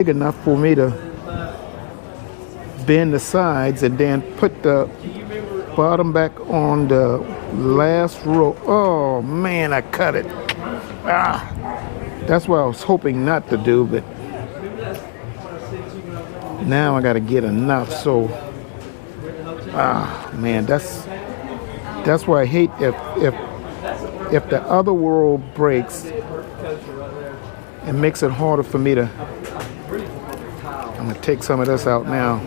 big enough for me to bend the sides and then put the bottom back on the last row. Oh man, I cut it. That's what I was hoping not to do, but now I got to get enough. So man, that's why I hate if the other world breaks, it makes it harder for me to. I'm gonna take some of this out now.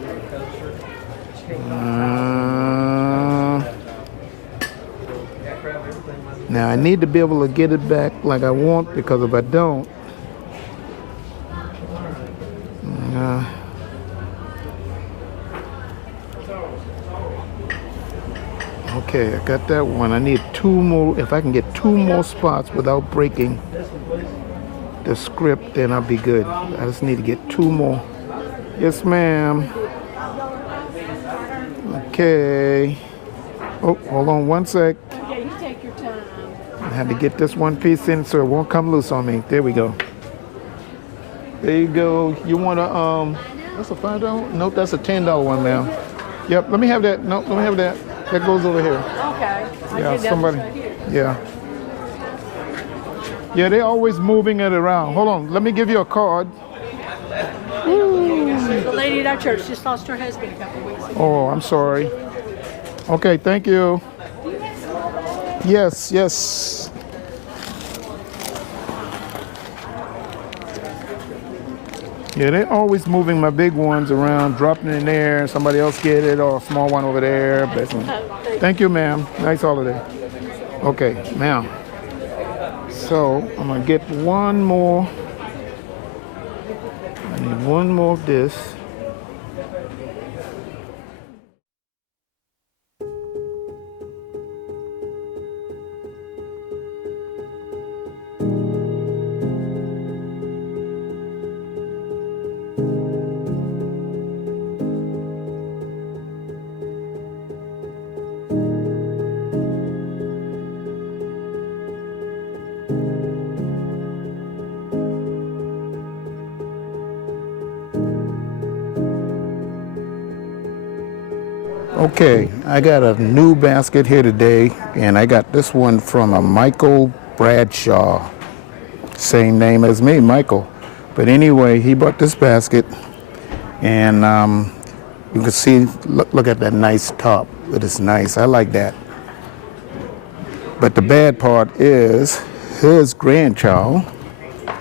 Now I need to be able to get it back like I want, because if I don't, okay, I got that one. I need 2 more. If I can get 2 more spots without breaking the script, then I'll be good. I just need to get 2 more. Yes, ma'am. Okay. Oh, hold on one sec. Yeah, you take your time. I had to get this one piece in so it won't come loose on me. There we go. There you go. You want to, that's a $5? Nope, that's a $10 one, ma'am. Yep, let me have that. Nope, let me have that. That goes over here. Okay. Yeah, somebody. Yeah. Yeah, they're always moving it around. Hold on, let me give you a card. The lady at our church just lost her husband a couple weeks ago. Oh, I'm sorry. Okay, thank you. Yes, yes. Yeah, they're always moving my big ones around, dropping it in there. Somebody else get it, or a small one over there. Thank you, ma'am. Nice holiday. Okay, now. So I'm gonna get one more. I need one more of this. Okay, I got a new basket here today, and I got this one from a Michael Bradshaw. Same name as me, Michael. But anyway, he bought this basket, and you can see, look at that nice top. It is nice. I like that. But the bad part is his grandchild,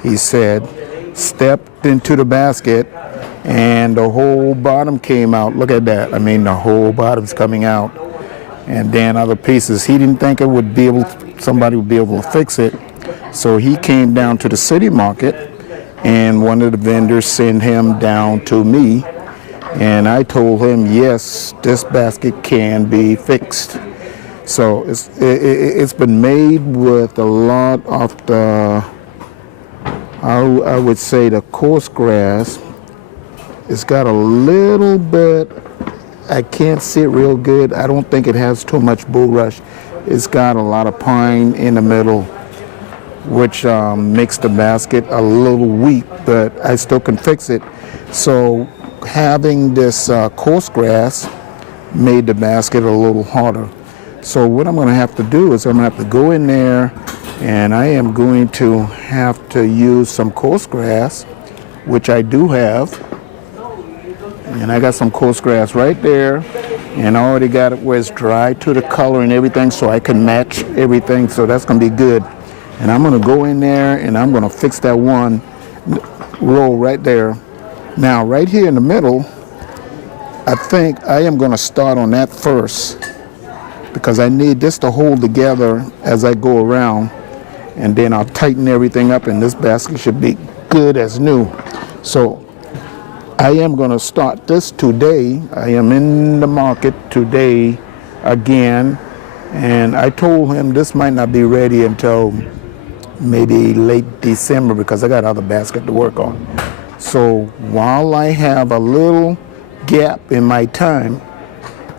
he said, stepped into the basket and the whole bottom came out. Look at that. I mean, the whole bottom's coming out. And then other pieces. He didn't think it would be able, somebody would be able to fix it. So he came down to the city market, and one of the vendors sent him down to me. And I told him, yes, this basket can be fixed. So it's been made with a lot of the, I would say, the coarse grass. It's got a little bit, I can't see it real good. I don't think it has too much bulrush. It's got a lot of pine in the middle, which makes the basket a little weak, but I still can fix it. So having this coarse grass made the basket a little harder. So what I'm going to have to do is I'm going to have to go in there, and I am going to have to use some coarse grass, which I do have. And I got some coarse grass right there, and I already got it where it's dry to the color and everything, so I can match everything. So that's going to be good. And I'm going to go in there, and I'm going to fix that one row right there. Now, right here in the middle, I think I am going to start on that first, because I need this to hold together as I go around, and then I'll tighten everything up, and this basket should be good as new. So I am going to start this today. I am in the market today again, and I told him this might not be ready until maybe late December, because I got other basket to work on. So while I have a little gap in my time,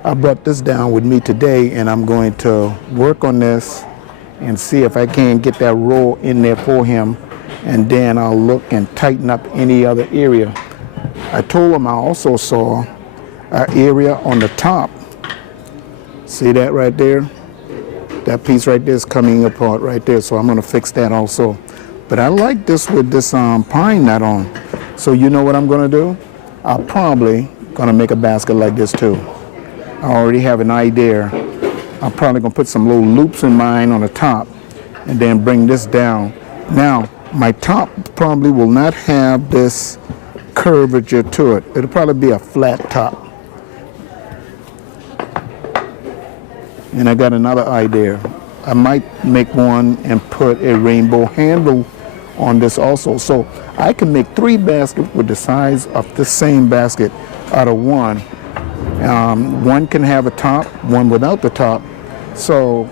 I brought this down with me today, and I'm going to work on this and see if I can get that roll in there for him, and then I'll look and tighten up any other area. I told them I also saw an area on the top. See that right there? That piece right there is coming apart right there, so I'm going to fix that also. But I like this with this pine knot on. So you know what I'm going to do? I'm probably going to make a basket like this too. I already have an idea. I'm probably going to put some little loops in mine on the top and then bring this down. Now, my top probably will not have this curvature to it. It'll probably be a flat top. And I got another idea. I might make one and put a rainbow handle on this also. So I can make 3 baskets with the size of the same basket out of one. One can have a top, one without the top. So,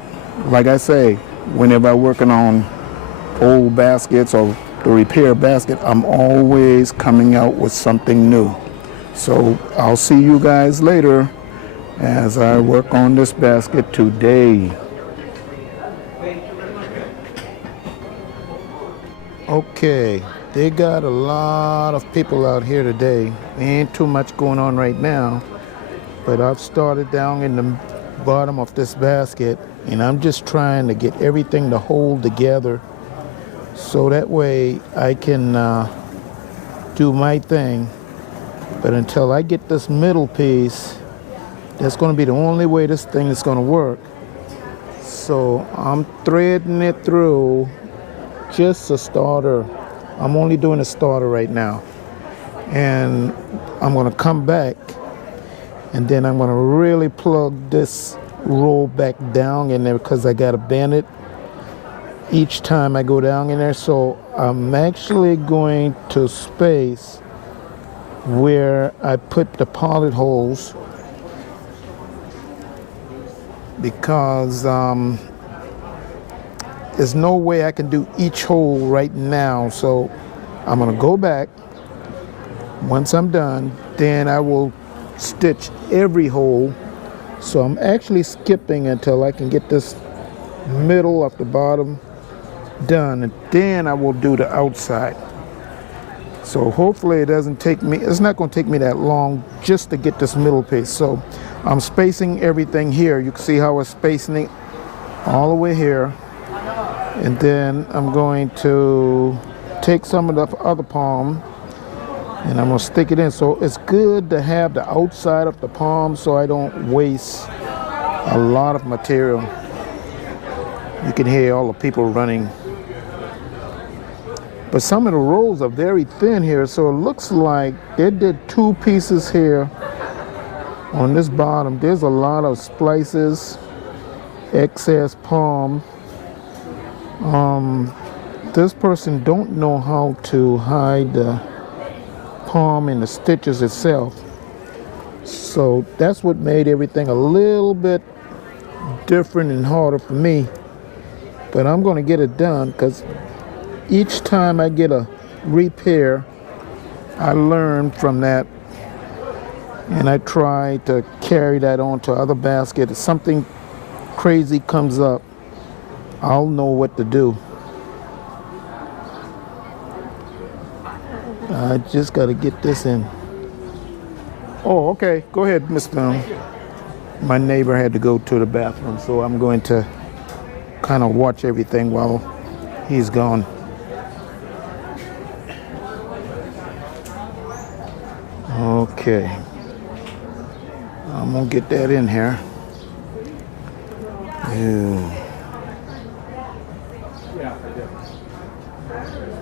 like I say, whenever I'm working on old baskets or the repair basket, I'm always coming out with something new. So I'll see you guys later as I work on this basket today. Okay, they got a lot of people out here today. Ain't too much going on right now, but I've started down in the bottom of this basket and I'm just trying to get everything to hold together so that way I can do my thing. But until I get this middle piece, that's going to be the only way this thing is going to work. So I'm threading it through just a starter. I'm only doing a starter right now. And I'm going to come back and then I'm going to really plug this roll back down in there because I got to bend it each time I go down in there. So I'm actually going to space where I put the pilot holes because there's no way I can do each hole right now. So I'm going to go back. Once I'm done, then I will stitch every hole. So I'm actually skipping until I can get this middle of the bottom done, and then I will do the outside. So hopefully it doesn't take me, it's not going to take me that long just to get this middle piece. So I'm spacing everything here. You can see how I'm spacing it all the way here. And then I'm going to take some of the other palm and I'm going to stick it in. So it's good to have the outside of the palm so I don't waste a lot of material. You can hear all the people running. But some of the rolls are very thin here, so it looks like they did 2 pieces here on this bottom. There's a lot of splices, excess palm. This person don't know how to hide the palm in the stitches itself. So that's what made everything a little bit different and harder for me. But I'm going to get it done because each time I get a repair, I learn from that and I try to carry that on to other baskets. If something crazy comes up, I'll know what to do. I just got to get this in. Oh, okay. Go ahead, Mr. My neighbor had to go to the bathroom, so I'm going to kind of watch everything while he's gone. Okay. I'm going to get that in here. Ew.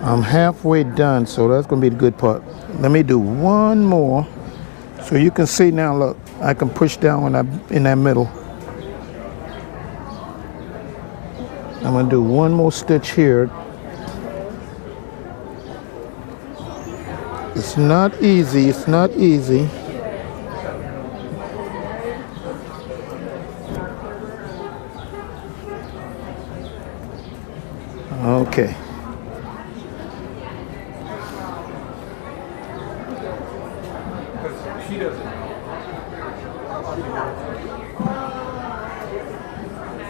I'm halfway done, so that's going to be the good part. Let me do one more. So you can see now, look, I can push down in that middle. I'm going to do one more stitch here. It's not easy, it's not easy. Okay.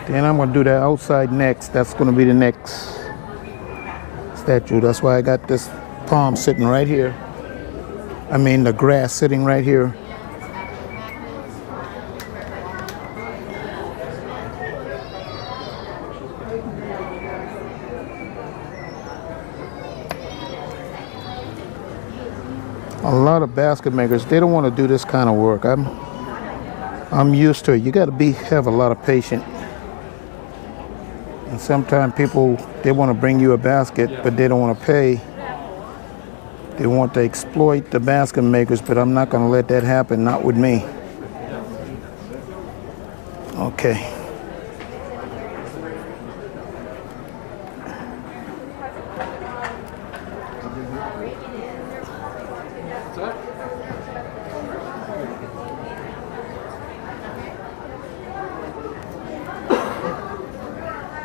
Then I'm going to do that outside next. That's going to be the next statue. That's why I got this palm sitting right here. I mean the grass sitting right here. A lot of basket makers, they don't want to do this kind of work. I'm used to it. You got to have a lot of patience. And sometimes people, they want to bring you a basket, but they don't want to pay. They want to exploit the basket makers, but I'm not going to let that happen, not with me. Okay.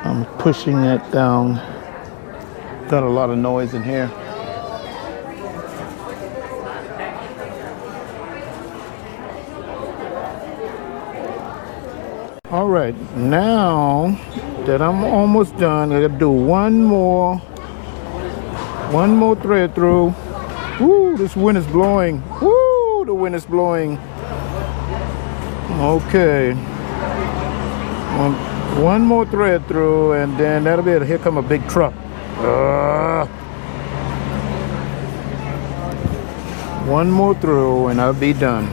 I'm pushing that down. Got a lot of noise in here. All right, now that I'm almost done, I gotta do one more thread through. Woo, this wind is blowing. Woo, the wind is blowing. Okay. One more thread through, and then that'll be it. Here come a big truck. One more through, and I'll be done.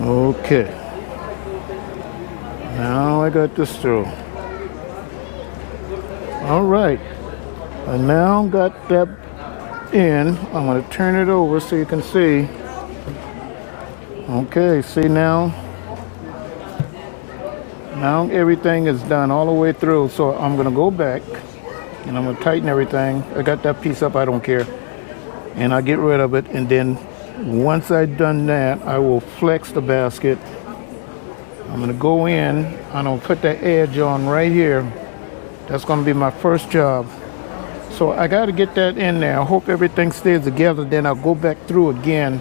Okay, now I got this through. All right, I now got that in. I'm going to turn it over so you can see. Okay, see now everything is done all the way through. So I'm going to go back and I'm going to tighten everything. I got that piece up, I don't care. And I get rid of it, and then once I've done that, I will flex the basket. I'm going to go in, and I'll put that edge on right here. That's going to be my first job. So I got to get that in there. I hope everything stays together. Then I'll go back through again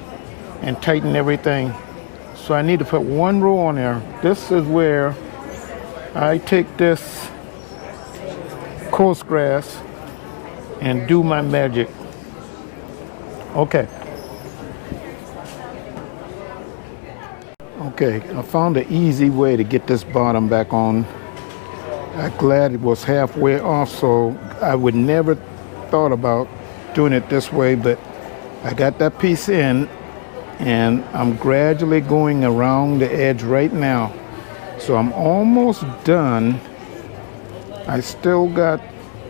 and tighten everything. So I need to put one row on there. This is where I take this coarse grass and do my magic. Okay. Okay, I found an easy way to get this bottom back on. I'm glad it was halfway off, so I would never thought about doing it this way, but I got that piece in, and I'm gradually going around the edge right now. So I'm almost done. I still got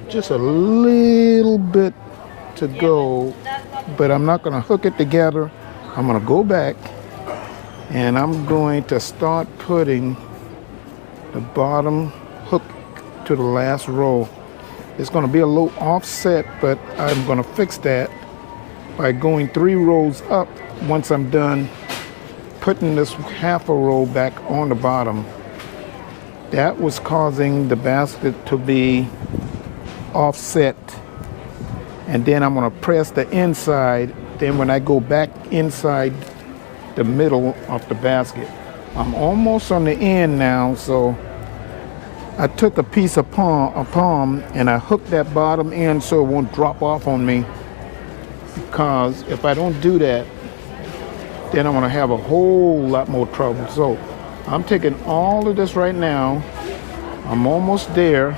just a little bit to go, but I'm not going to hook it together. I'm going to go back, and I'm going to start putting the bottom hook to the last row. It's going to be a little offset, but I'm going to fix that by going 3 rows up once I'm done putting this half a row back on the bottom. That was causing the basket to be offset. And then I'm going to press the inside. Then when I go back inside the middle of the basket, I'm almost on the end now. So I took a piece of palm and I hooked that bottom end so it won't drop off on me. Because if I don't do that, then I'm going to have a whole lot more trouble. So I'm taking all of this right now. I'm almost there.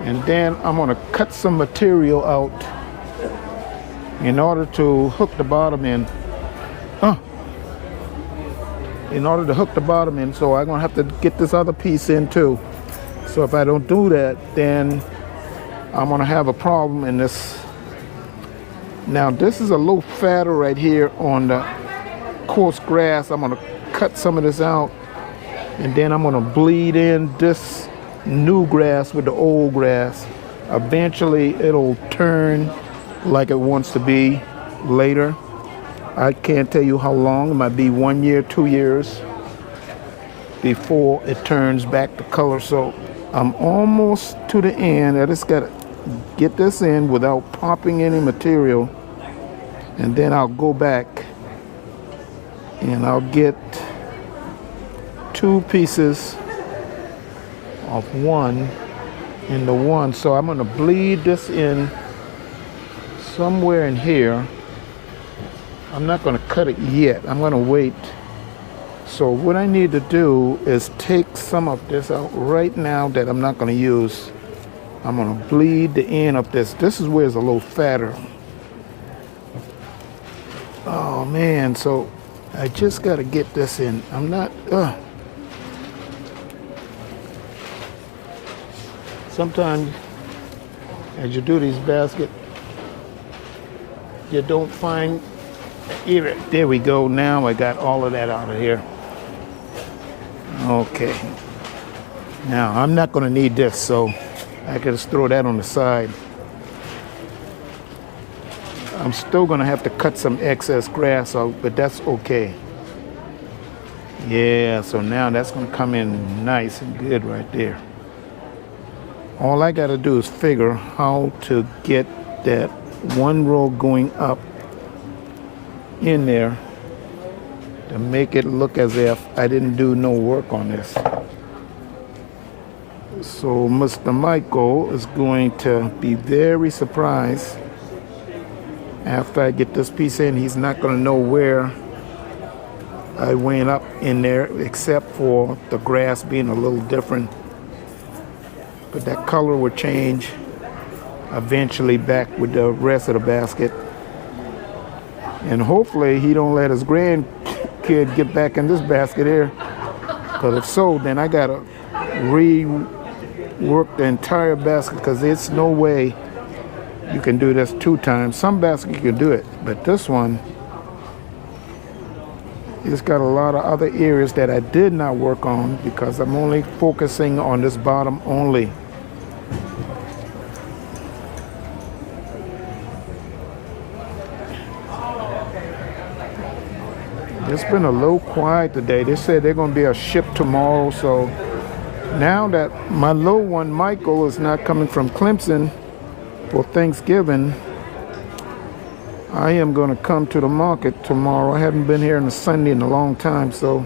And then I'm going to cut some material out in order to hook the bottom in. In order to hook the bottom in, so I'm going to have to get this other piece in too. So if I don't do that, then I'm going to have a problem in this. Now this is a little fatter right here on the coarse grass. I'm going to cut some of this out, and then I'm going to bleed in this new grass with the old grass. Eventually it'll turn like it wants to be later. I can't tell you how long. It might be 1 year, 2 years before it turns back the color. So I'm almost to the end. I just gotta get this in without popping any material, and then I'll go back and I'll get 2 pieces of one in the one. So I'm gonna bleed this in somewhere in here. I'm not gonna cut it yet. I'm gonna wait. So what I need to do is take some of this out right now that I'm not gonna use. I'm gonna bleed the end of this. This is where it's a little fatter. Oh man, so I just gotta get this in. I'm not, sometimes as you do these baskets, you don't find either. There we go. Now I got all of that out of here. Okay. Now I'm not gonna need this, so I can just throw that on the side. I'm still gonna have to cut some excess grass out, but that's okay. Yeah, so now that's gonna come in nice and good right there. All I gotta do is figure how to get that one row going up in there to make it look as if I didn't do no work on this. So Mr. Michael is going to be very surprised after I get this piece in. He's not going to know where I went up in there, except for the grass being a little different. But that color will change eventually back with the rest of the basket. And hopefully he don't let his grandkid get back in this basket here. Because if so, then I got to rework the entire basket, because there's no way you can do this 2 times. Some baskets you can do it, but this one, it's got a lot of other areas that I did not work on because I'm only focusing on this bottom only. It's been a little quiet today. They said they're going to be a ship tomorrow, so now that my little one, Michael, is not coming from Clemson for Thanksgiving, I am going to come to the market tomorrow. I haven't been here on a Sunday in a long time, so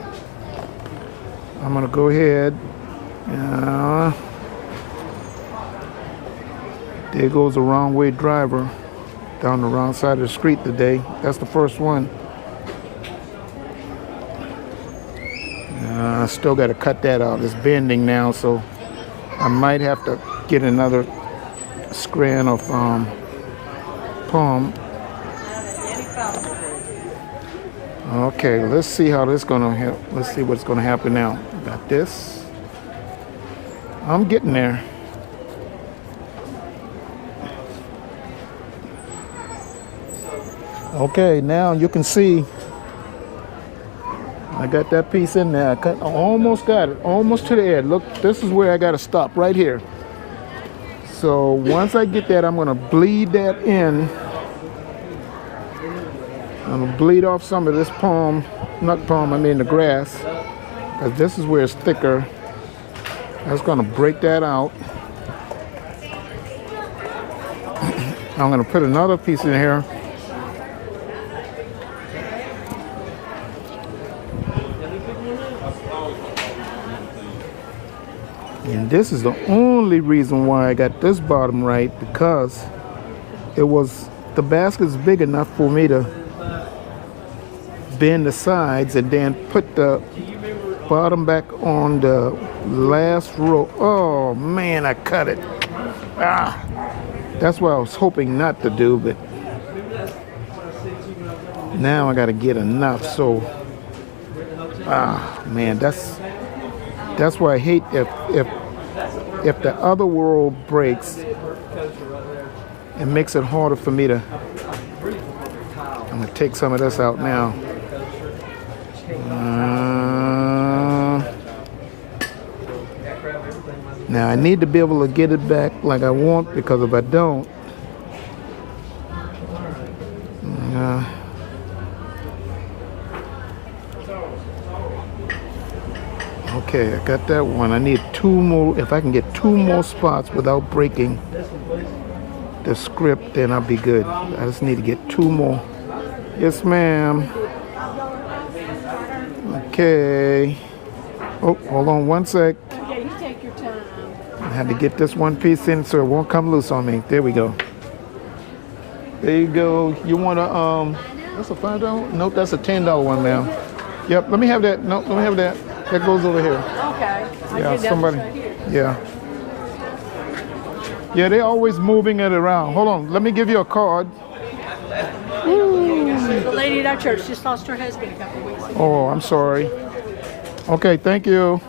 I'm going to go ahead. There goes a wrong way driver down the wrong side of the street today. That's the first one. I still got to cut that out. It's bending now, so I might have to get another strand of palm. Okay, let's see how this gonna help. Let's see what's gonna happen now. Got this. I'm getting there. Okay, now you can see I got that piece in there. I almost got it, almost to the edge. Look, this is where I got to stop, right here. So once I get that, I'm going to bleed that in. I'm going to bleed off some of this palm, not palm, I mean the grass, because this is where it's thicker. That's going to break that out. I'm going to put another piece in here. And this is the only reason why I got this bottom right, because the basket's big enough for me to bend the sides and then put the bottom back on the last row. Oh man, I cut it. That's what I was hoping not to do, but now I got to get enough. So man, that's why I hate if the other world breaks, it makes it harder for me to. I'm gonna take some of this out now. Now I need to be able to get it back like I want, because if I don't, Okay, I got that one. I need two more. If I can get two more spots without breaking the script, then I'll be good. I just need to get two more. Yes, ma'am. Okay. Oh, hold on one sec. Yeah, you take your time. I had to get this one piece in so it won't come loose on me. There we go. There you go. You want to, that's a $5? Nope, that's a $10 one, ma'am. Yep, let me have that. Nope, let me have that. That goes over here. Okay. Yeah, somebody. Yeah. Yeah, they're always moving it around. Hold on, let me give you a card. The lady at our church just lost her husband a couple weeks ago. Oh, I'm sorry. Okay, thank you.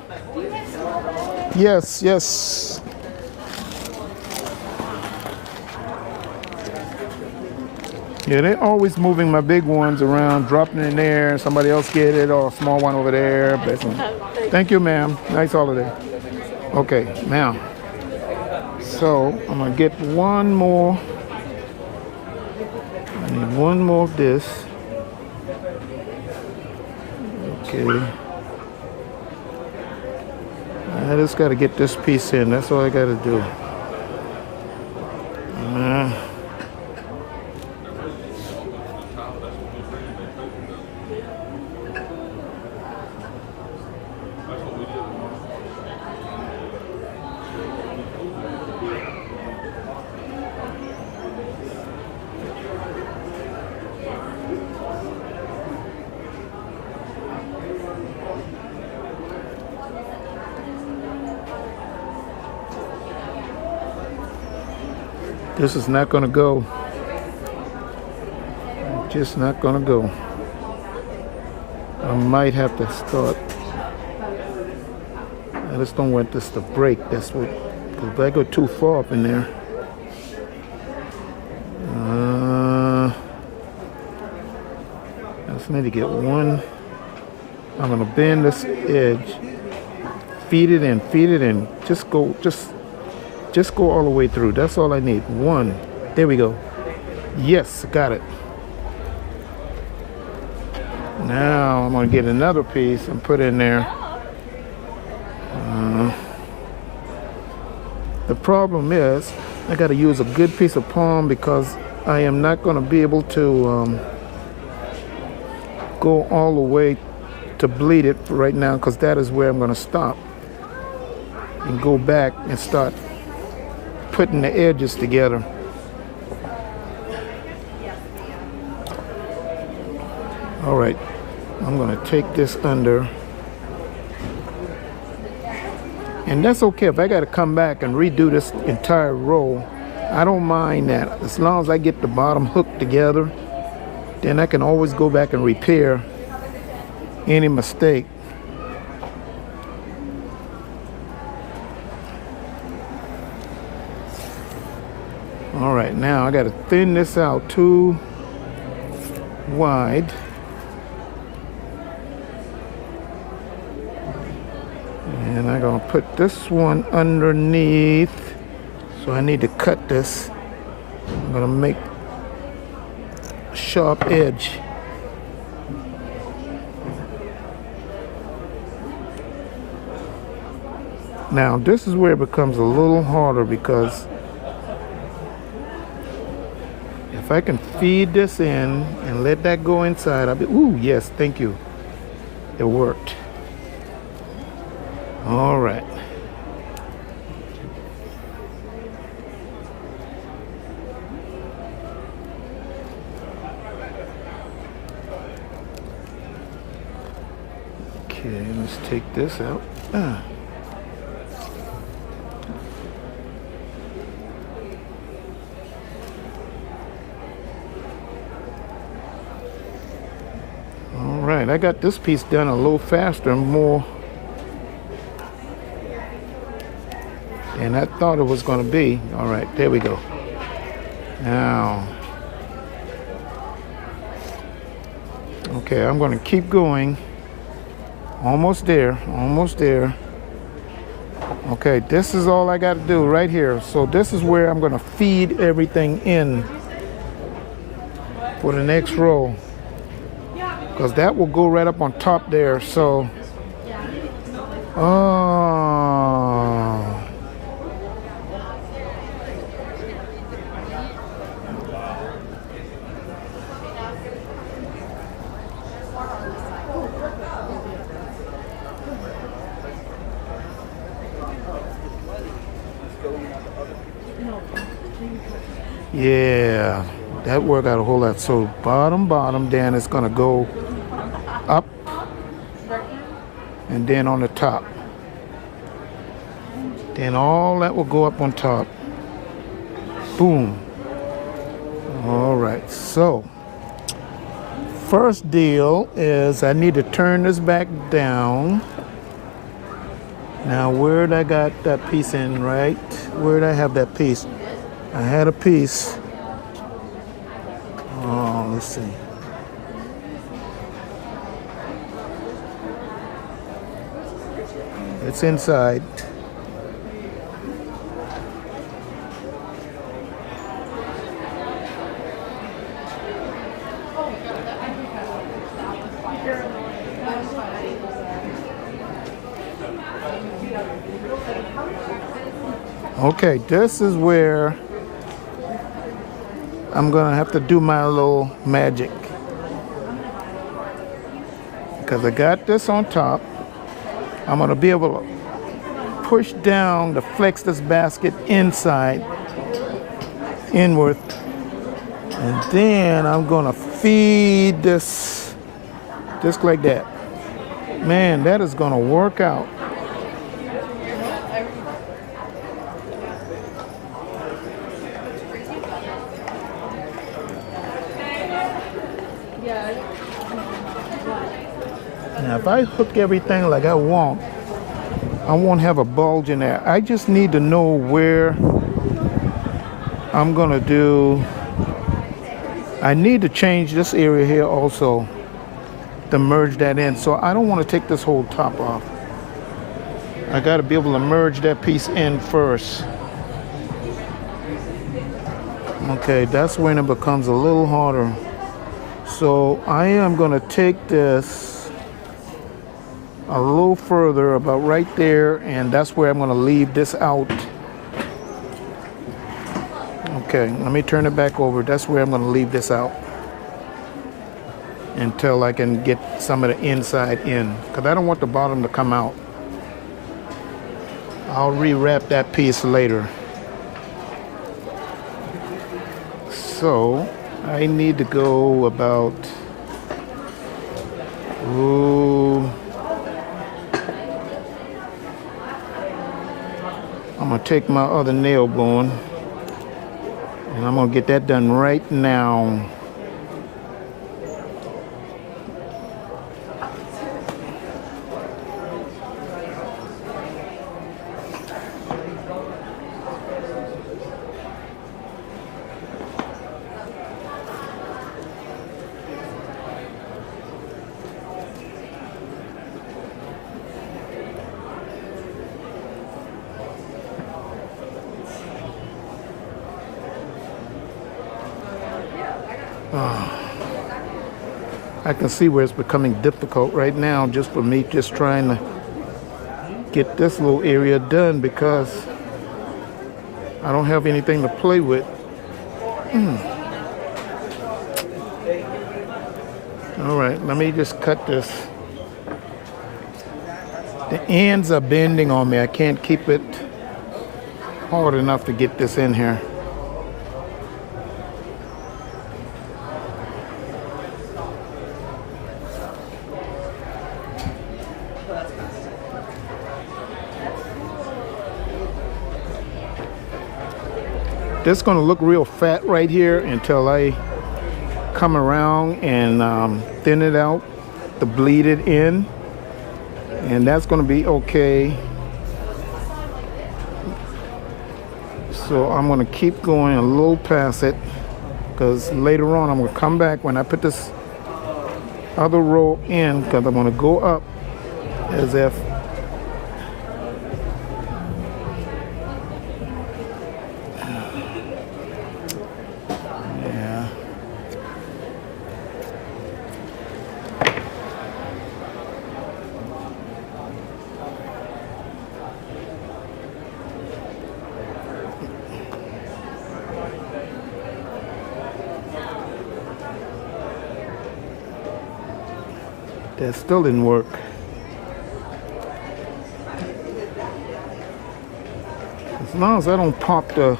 Yes, yes. Yeah, they're always moving my big ones around, dropping it in there. Somebody else get it, or a small one over there. Thank you, ma'am. Nice holiday. Okay, now. So I'm gonna get one more. I need one more of this. Okay. I just gotta get this piece in. That's all I gotta do. This is not gonna go. Just not gonna go. I might have to start. I just don't want this to break. That's what, because if I go too far up in there. I just need to get one. I'm gonna bend this edge. Feed it in. Just go all the way through. That's all I need. One. There we go. Yes, got it. Now I'm going to get another piece and put in there. The problem is I got to use a good piece of palm because I am not going to be able to go all the way to bleed it right now, because that is where I'm going to stop and go back and start putting the edges together. All right, I'm gonna take this under, and that's okay. If I gotta come back and redo this entire row, I don't mind that. As long as I get the bottom hooked together, then I can always go back and repair any mistake. All right, now I got to thin this out too wide. And I'm going to put this one underneath. So I need to cut this. I'm going to make a sharp edge. Now this is where it becomes a little harder, because if I can feed this in and let that go inside, I'll be, ooh, yes, thank you. It worked. All right. Okay, let's take this out. Right, I got this piece done a little faster and more than I thought it was going to be. All right, there we go. Now, okay, I'm going to keep going. Almost there, almost there. Okay, this is all I got to do right here. So this is where I'm going to feed everything in for the next row, because that will go right up on top there. So Oh. Yeah, that worked out a whole lot. So bottom, then it's gonna go up and then on the top. Then all that will go up on top. Boom. All right, so first deal is I need to turn this back down. Now where'd I got that piece in, right? Where'd I have that piece? I had a piece. Oh, let's see. It's inside. Okay, this is where I'm gonna have to do my little magic, because I got this on top. I'm gonna be able to push down to flex this basket inside, inward, and then I'm gonna feed this just like that. Man, that is gonna work out. Now, if I hook everything like I won't have a bulge in there. I just need to know where I'm gonna do. I need to change this area here also to merge that in. So I don't want to take this whole top off. I got to be able to merge that piece in first. Okay, that's when it becomes a little harder. So I am gonna take this a little further, about right there, and that's where I'm going to leave this out. Okay, let me turn it back over. That's where I'm going to leave this out until I can get some of the inside in, because I don't want the bottom to come out. I'll rewrap that piece later. So I need to go about, ooh, I'm gonna take my other nail going and I'm gonna get that done right now. I can see where it's becoming difficult right now just for me just trying to get this little area done, because I don't have anything to play with. All right, let me just cut this. The ends are bending on me. I can't keep it hard enough to get this in here. This is going to look real fat right here until I come around and thin it out to bleed it in, and that's going to be okay. So I'm going to keep going a little past it, because later on I'm going to come back when I put this other row in, because I'm going to go up as if That still didn't work. As long as I don't pop the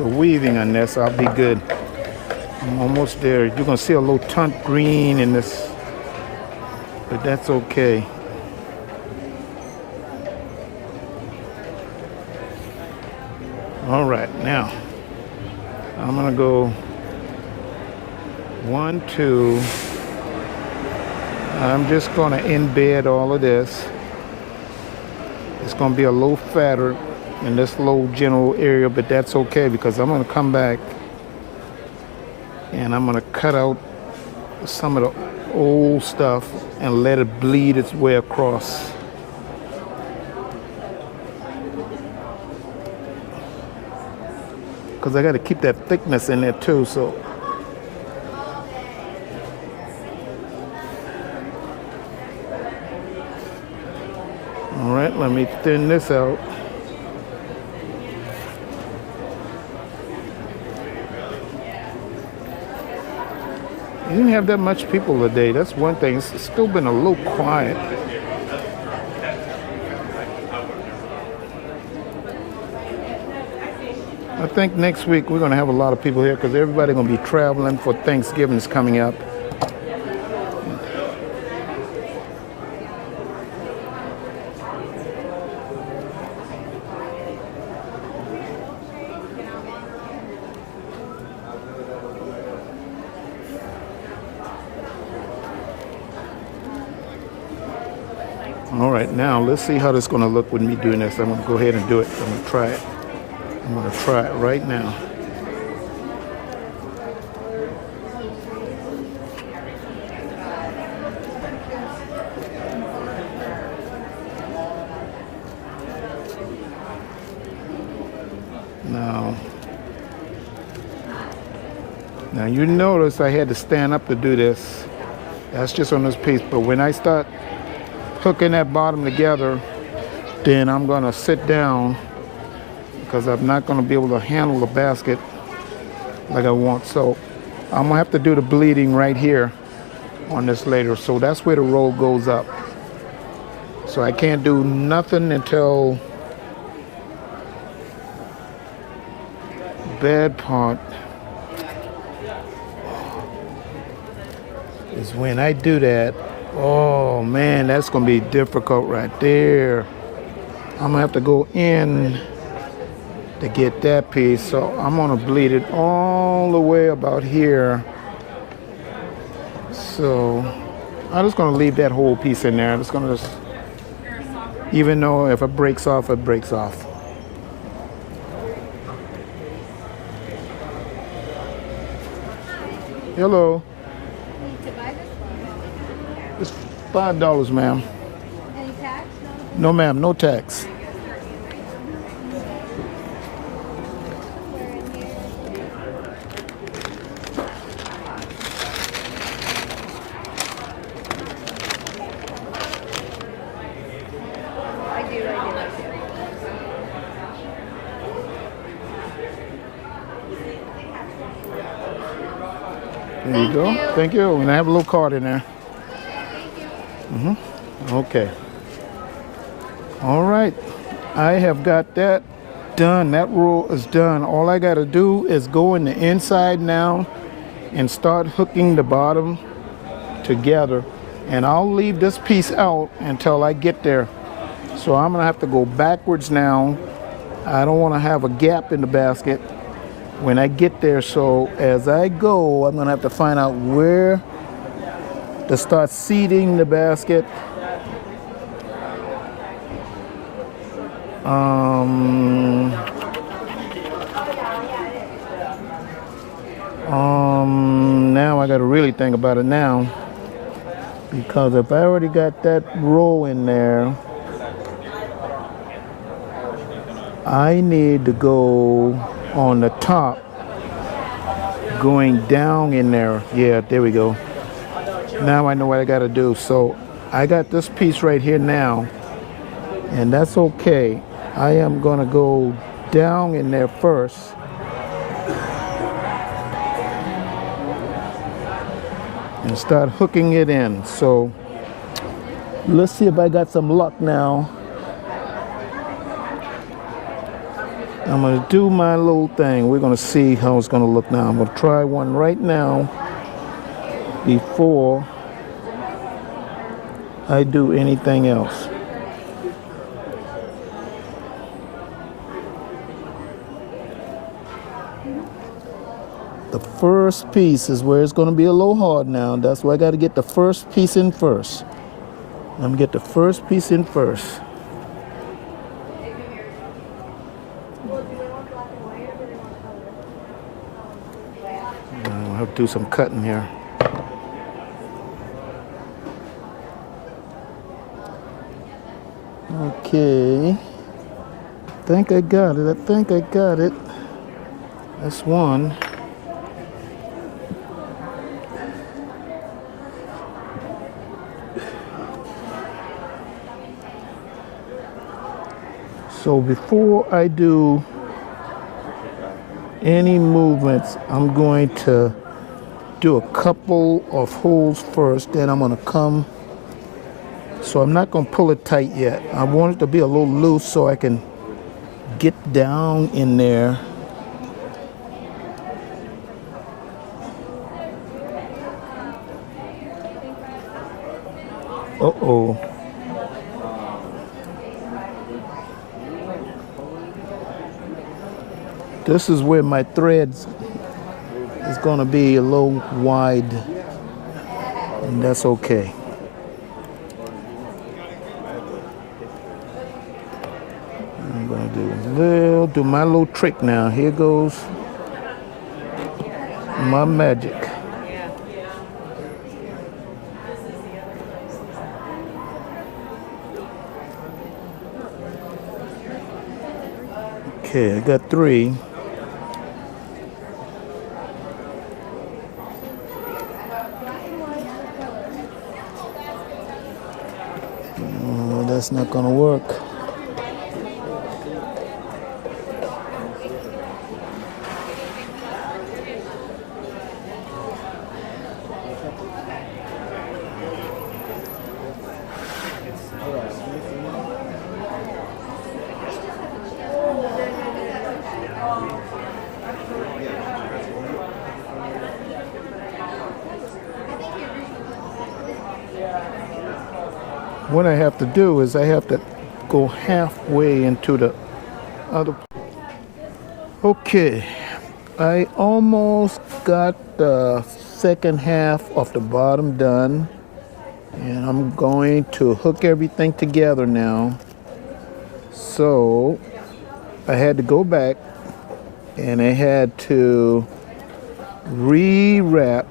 weaving on this, I'll be good. I'm almost there. You're gonna see a little taunt green in this, but that's okay. All right, now I'm gonna go 1, 2. I'm just gonna embed all of this. It's gonna be a little fatter in this little general area, but that's okay because I'm gonna come back and I'm gonna cut out some of the old stuff and let it bleed its way across. Because I got to keep that thickness in there too, so. All right, let me thin this out. You didn't have that much people today. That's one thing. It's still been a little quiet. I think next week we're going to have a lot of people here because everybody's going to be traveling for Thanksgiving is coming up. All right, now let's see how this is going to look with me doing this. I'm going to go ahead and do it. I'm going to try it. I'm going to try it right now. Now you notice I had to stand up to do this. That's just on this piece, but when I start hooking that bottom together, then I'm going to sit down because I'm not going to be able to handle the basket like I want. So I'm going to have to do the bleeding right here on this later. So that's where the roll goes up. So I can't do nothing until bad part is when I do that. Oh man, that's going to be difficult right there. I'm going to have to go in to get that piece. So I'm going to bleed it all the way about here. So I'm just going to leave that whole piece in there. I'm just going to even though if it breaks off, it breaks off. Hello. It's $5, ma'am. Any tax? No, ma'am, no tax. I do. There you go. Thank you. And I have a little card in there. Okay. All right. I have got that done. That roll is done. All I got to do is go in the inside now and start hooking the bottom together. And I'll leave this piece out until I get there. So I'm going to have to go backwards now. I don't want to have a gap in the basket when I get there. So as I go, I'm going to have to find out where to start seating the basket. Now I got to really think about it now, because if I already got that row in there, I need to go on the top, going down in there. Yeah, there we go. Now I know what I got to do. So I got this piece right here now, and that's okay. I am going to go down in there first. and start hooking it in. So let's see if I got some luck now. I'm going to do my little thing. We're going to see how it's going to look now. I'm going to try one right now before I do anything else. The first piece is where it's going to be a little hard now. That's why I got to get the first piece in first. I'm going to get the first piece in first. I'll have to do some cutting here. Okay. I think I got it. That's one. So before I do any movements, I'm going to do a couple of holes first, then I'm going to come. So I'm not going to pull it tight yet. I want it to be a little loose so I can get down in there. Uh-oh. This is where my threads is going to be a little wide, and that's okay. I'm going to do my little trick now. Here goes my magic. Okay, I got three. That's not gonna work. What I have to do is I have to go halfway into the other. Okay, I almost got the second half of the bottom done, and I'm going to hook everything together now. So I had to go back and I had to re-wrap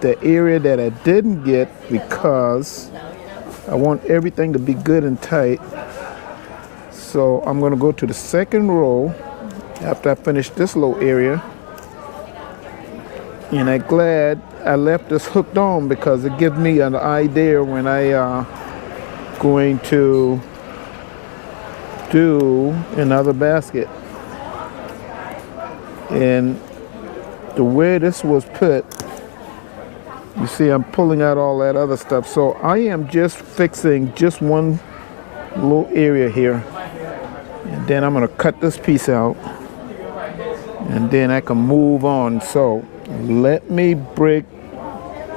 the area that I didn't get because I want everything to be good and tight. So I'm going to go to the second row after I finish this little area. And I'm glad I left this hooked on because it gives me an idea when I going to do another basket. And the way this was put, you see I'm pulling out all that other stuff. So I am just fixing just one little area here. And then I'm gonna cut this piece out. And then I can move on. So let me break,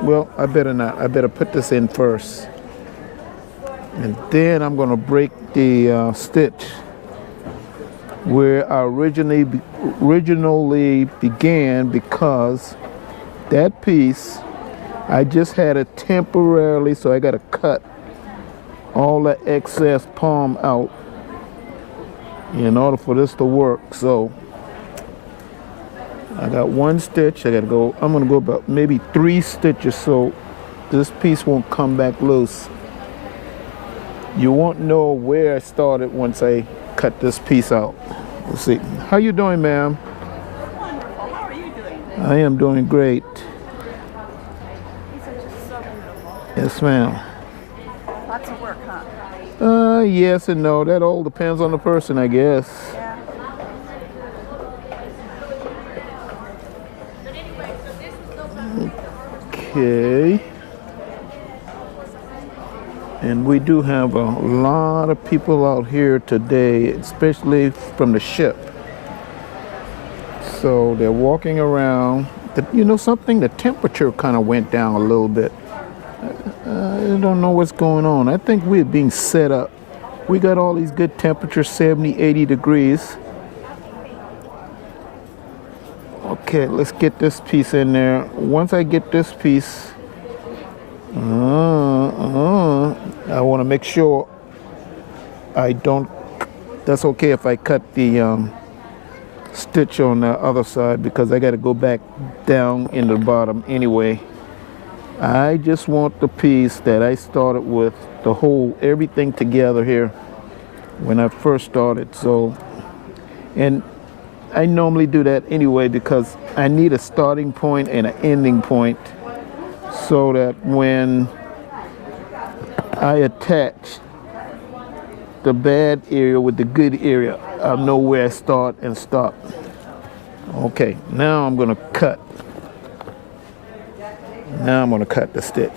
well, I better not. I better put this in first. And then I'm gonna break the stitch where I originally began, because that piece, I just had it temporarily, so I got to cut all the excess palm out in order for this to work. So I got one stitch. I'm going to go about maybe 3 stitches so this piece won't come back loose. You won't know where I started once I cut this piece out. Let's see. How you doing, ma'am? Wonderful. How are you doing? I am doing great. These are just so beautiful. Yes, ma'am. Lots of work, huh? Yes and no. That all depends on the person, I guess. Yeah. Okay. And we do have a lot of people out here today, especially from the ship. So they're walking around. You know something? The temperature kind of went down a little bit. I don't know what's going on. I think we're being set up. We got all these good temperatures, 70, 80 degrees. Okay, let's get this piece in there. Once I get this piece, I want to make sure I don't, that's okay if I cut the stitch on the other side because I got to go back down in the bottom anyway. I just want the piece that I started with to hold everything together here when I first started. So, and I normally do that anyway because I need a starting point and an ending point so that when I attach the bad area with the good area, I know where I start and stop. Okay, now I'm gonna cut. Now I'm gonna cut the stitch.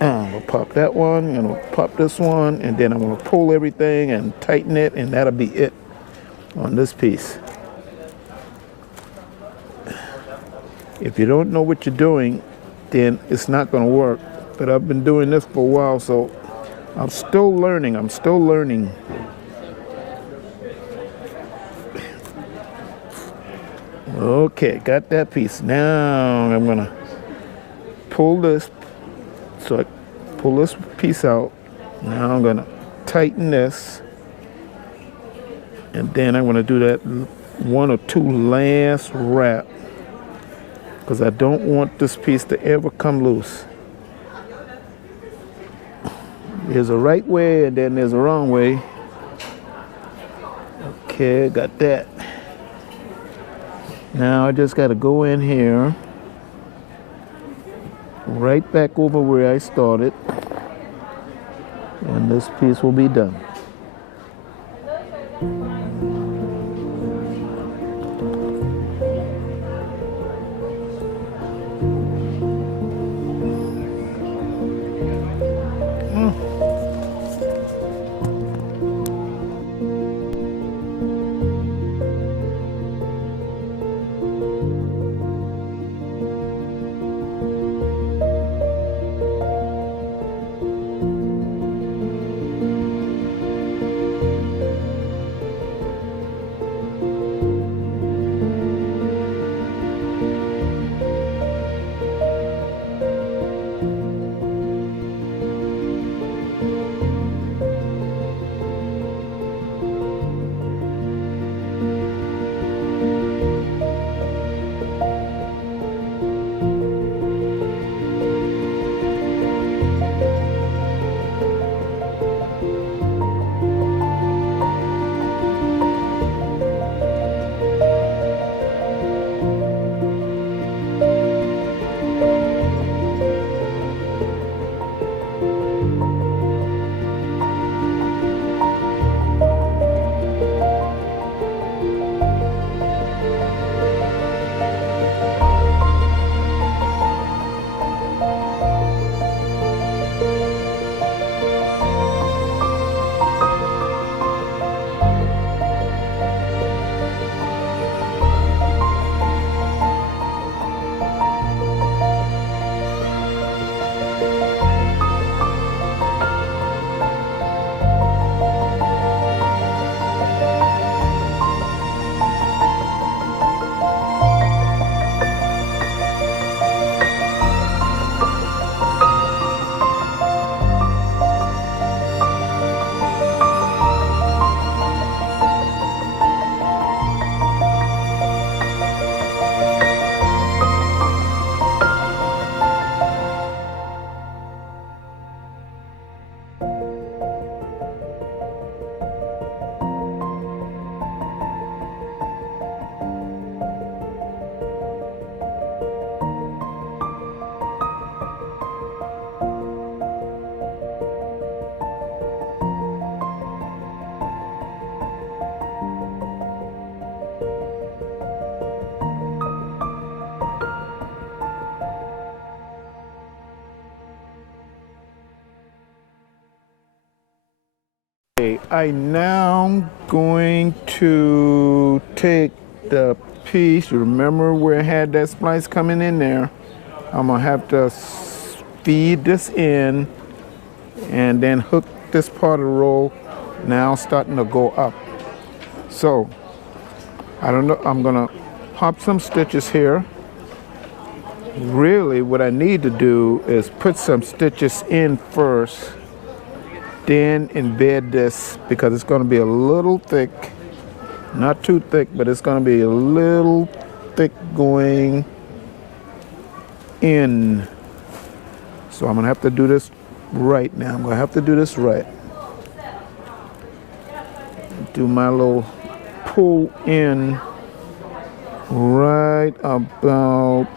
I'm gonna pop that one, I'm gonna pop this one, and then I'm gonna pull everything and tighten it, and that'll be it on this piece. If you don't know what you're doing, then it's not gonna work. But I've been doing this for a while, so I'm still learning. Okay, got that piece. Now I'm gonna pull this. So I pull this piece out. Now I'm gonna tighten this. And then I'm gonna do that one or two last wrap because I don't want this piece to ever come loose. There's a right way and then there's a wrong way. Okay, got that. Now I just got to go in here, right back over where I started, and this piece will be done. I now going to take the piece. You remember where I had that splice coming in there? I'm gonna have to feed this in and then hook this part of the roll. Now starting to go up. So I don't know, I'm gonna pop some stitches here. Really what I need to do is put some stitches in first, then embed this because it's gonna be a little thick. Not too thick, but it's gonna be a little thick going in. So I'm gonna have to do this right now. I'm gonna have to do this right. Do my little pull in right about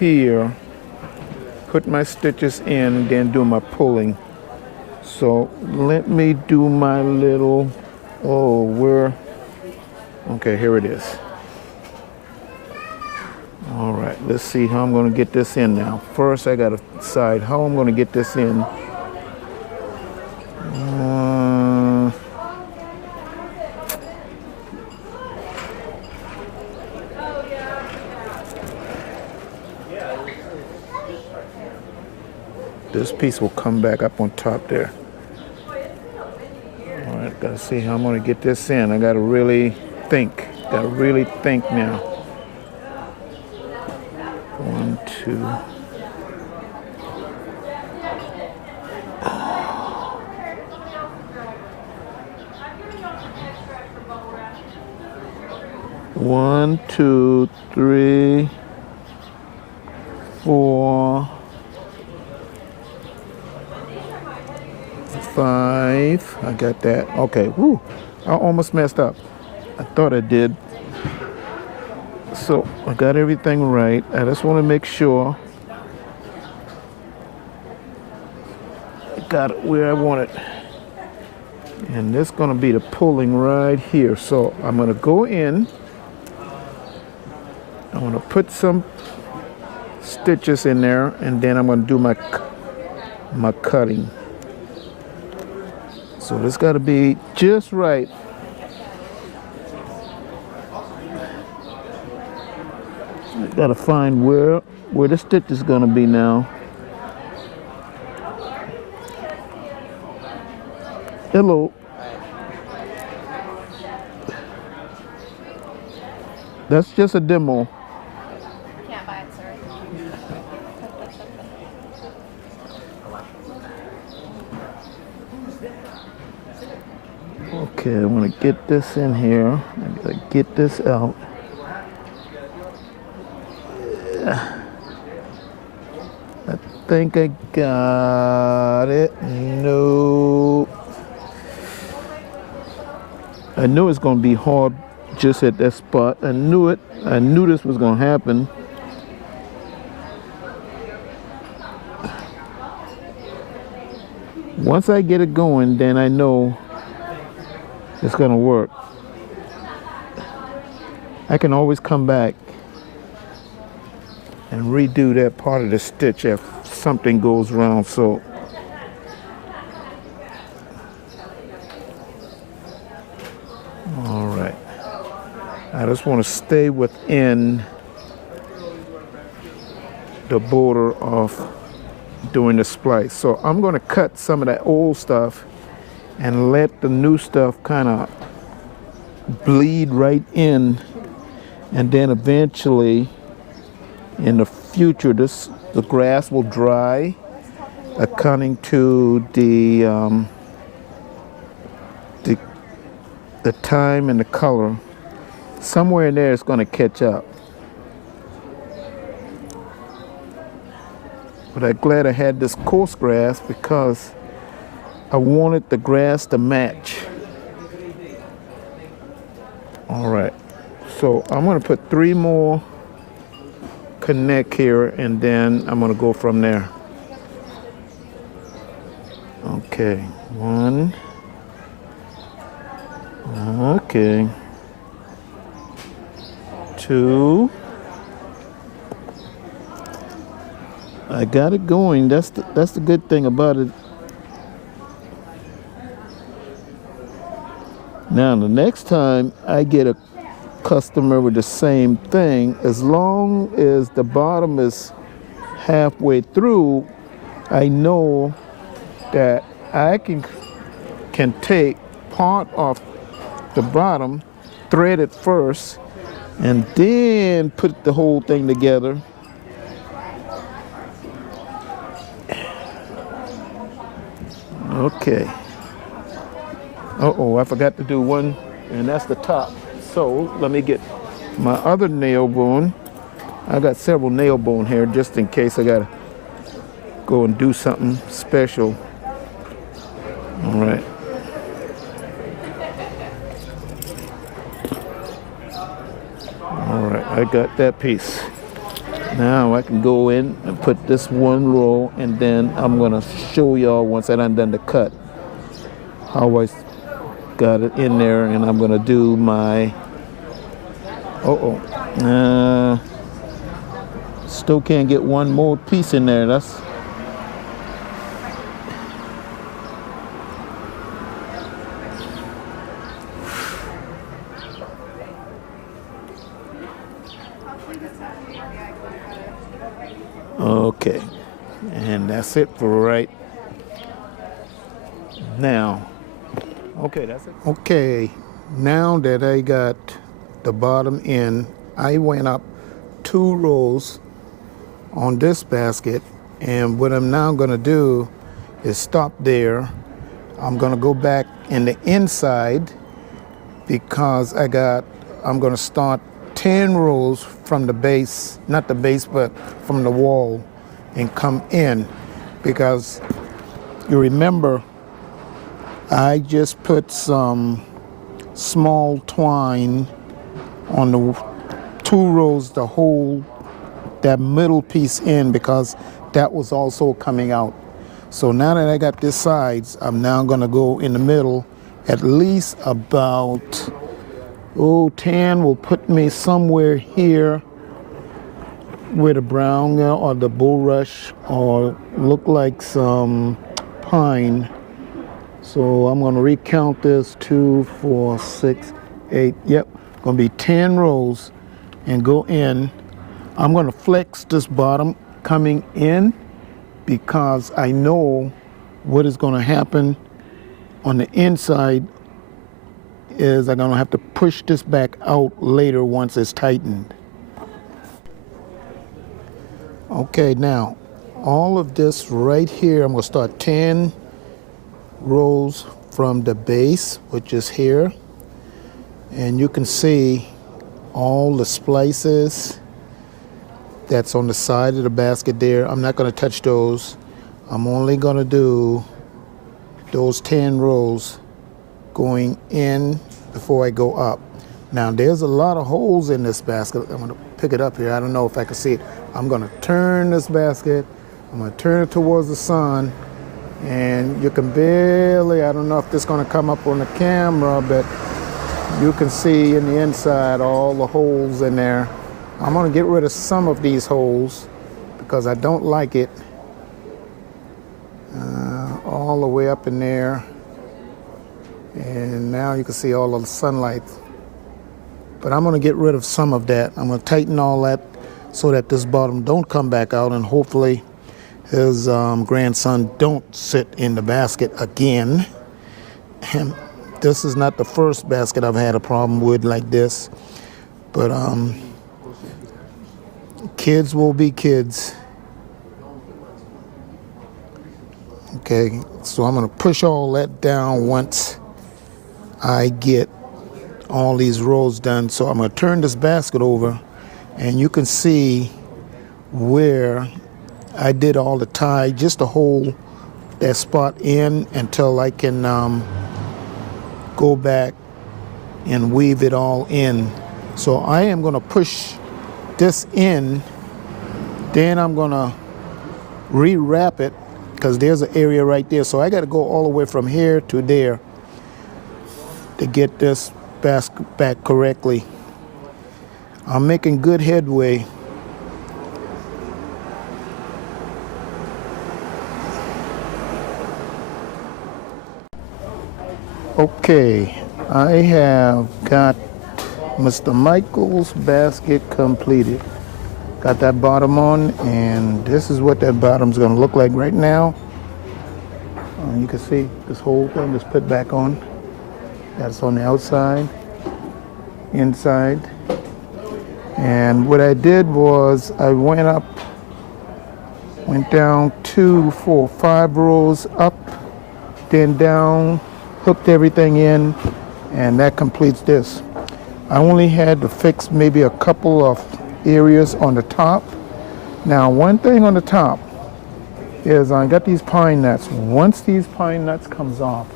here. Put my stitches in, then do my pulling. So let me do my little, okay, here it is. All right, let's see how I'm gonna get this in now. First, I gotta decide how I'm gonna get this in. This piece will come back up on top there. All right, gotta see how I'm gonna get this in. I gotta really think. Gotta really think now. 1, 2. One, 2, 3, 4, 5. I got that. Okay. Woo. I almost messed up. I thought I did. So I got everything right. I just want to make sure I got it where I want it. And this is going to be the pulling right here. So I'm going to go in. I'm going to put some stitches in there, and then I'm going to do my cutting. So this got to be just right. I got to find where the stitch is going to be now. Hello. That's just a demo. Can't buy it, sir. Okay, I'm gonna get this in here. I gotta get this out. Yeah. I think I got it. No. I knew it's gonna be hard just at that spot. I knew it. I knew this was gonna happen. Once I get it going, then I know it's gonna work. I can always come back and redo that part of the stitch if something goes wrong. So all right, I just want to stay within the border of doing the splice. So I'm going to cut some of that old stuff and let the new stuff kind of bleed right in, and then eventually in the future the grass will dry according to the time and the color. Somewhere in there it's going to catch up. But I'm glad I had this coarse grass because I wanted the grass to match. All right, so I'm gonna put 3 more connect here, and then I'm gonna go from there. Okay, 1. Okay. 2. I got it going. That's the good thing about it. Now the next time I get a customer with the same thing, as long as the bottom is halfway through, I know that I can take part of the bottom, thread it first, and then put the whole thing together. Okay. Uh-oh, I forgot to do one, and that's the top. So let me get my other nail bone. I got several nail bone here just in case I gotta go and do something special. All right. All right, I got that piece. Now I can go in and put this one row, and then I'm gonna show y'all once I done the cut how I got it in there, and I'm gonna do my. Still can't get one more piece in there. That's. Okay, and that's it for right now. Okay, that's it. Okay, now that I got the bottom in, I went up 2 rows on this basket, and what I'm now going to do is stop there. I'm going to go back in the inside because I'm going to start 10 rows from the base, not the base, but from the wall, and come in, because you remember I just put some small twine on the 2 rows to hold that middle piece in, because that was also coming out. So now that I got this sides, I'm now going to go in the middle at least about 10 will put me somewhere here where the brown or the bulrush or look like some pine. So I'm going to recount this 2, 4, 6, 8. Yep, going to be 10 rows and go in. I'm going to flex this bottom coming in because I know what is going to happen on the inside is I'm going to have to push this back out later once it's tightened. Okay, now all of this right here, I'm going to start 10 rows from the base, which is here, and you can see all the splices that's on the side of the basket there. I'm not going to touch those. I'm only going to do those 10 rows going in before I go up. Now there's a lot of holes in this basket. I'm going to pick it up here. I don't know if I can see it. I'm going to turn this basket. I'm going to turn it towards the sun, and you can barely, I don't know if this is going to come up on the camera, but you can see in the inside all the holes in there. I'm going to get rid of some of these holes because I don't like it all the way up in there. And now you can see all of the sunlight. But I'm going to get rid of some of that. I'm going to tighten all that so that this bottom don't come back out, and hopefully his grandson don't sit in the basket again. And this is not the first basket I've had a problem with like this. But kids will be kids. Okay, so I'm going to push all that down once I get all these rows done. So I'm going to turn this basket over, and you can see where I did all the tie just to hold that spot in until I can go back and weave it all in. So I am going to push this in, then I'm going to rewrap it because there's an area right there. So I got to go all the way from here to there to get this basket back correctly. I'm making good headway. Okay, I have got Mr. Michael's basket completed. Got that bottom on, and this is what that bottom's going to look like right now. You can see this whole thing is put back on. That's on the outside, inside. And what I did was I went down 2, 4, 5 rows up, then down, hooked everything in, and that completes this. I only had to fix maybe a couple of areas on the top. Now, one thing on the top is I got these pine nuts. Once these pine nuts comes off,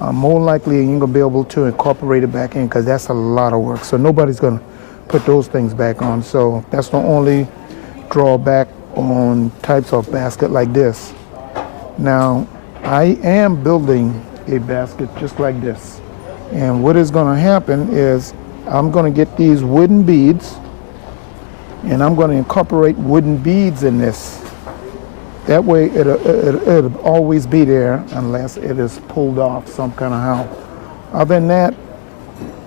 more likely you ain't gonna be able to incorporate it back in because that's a lot of work. So nobody's gonna put those things back on. So that's the only drawback on types of basket like this. Now, I am building a basket just like this. And what is gonna happen is I'm gonna get these wooden beads and I'm gonna incorporate wooden beads in this. That way it'll always be there unless it is pulled off some kind of how. Other than that,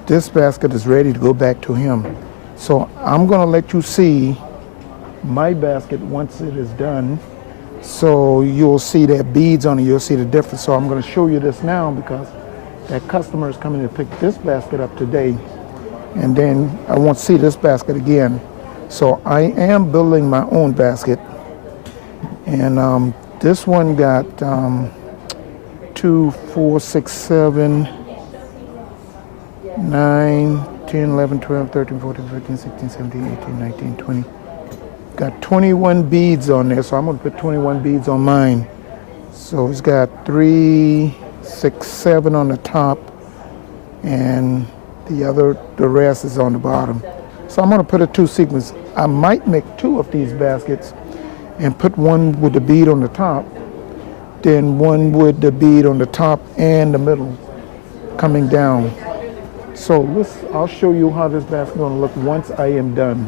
this basket is ready to go back to him. So I'm gonna let you see my basket once it is done. So you'll see that beads on it, you'll see the difference. So I'm gonna show you this now because that customer is coming to pick this basket up today. And then I won't see this basket again. So I am building my own basket. And this one got 2, 4, 6, 7, 9, 10, 11, 12, 13, 14, 15, 16, 17, 18, 19, 20. Got 21 beads on there, so I'm going to put 21 beads on mine. So it's got 3, 6, 7 on the top, and the rest is on the bottom. So I'm going to put a 2 sequence. I might make 2 of these baskets and put one with the bead on the top, then one with the bead on the top and the middle coming down. So I'll show you how this basket is going to look once I am done.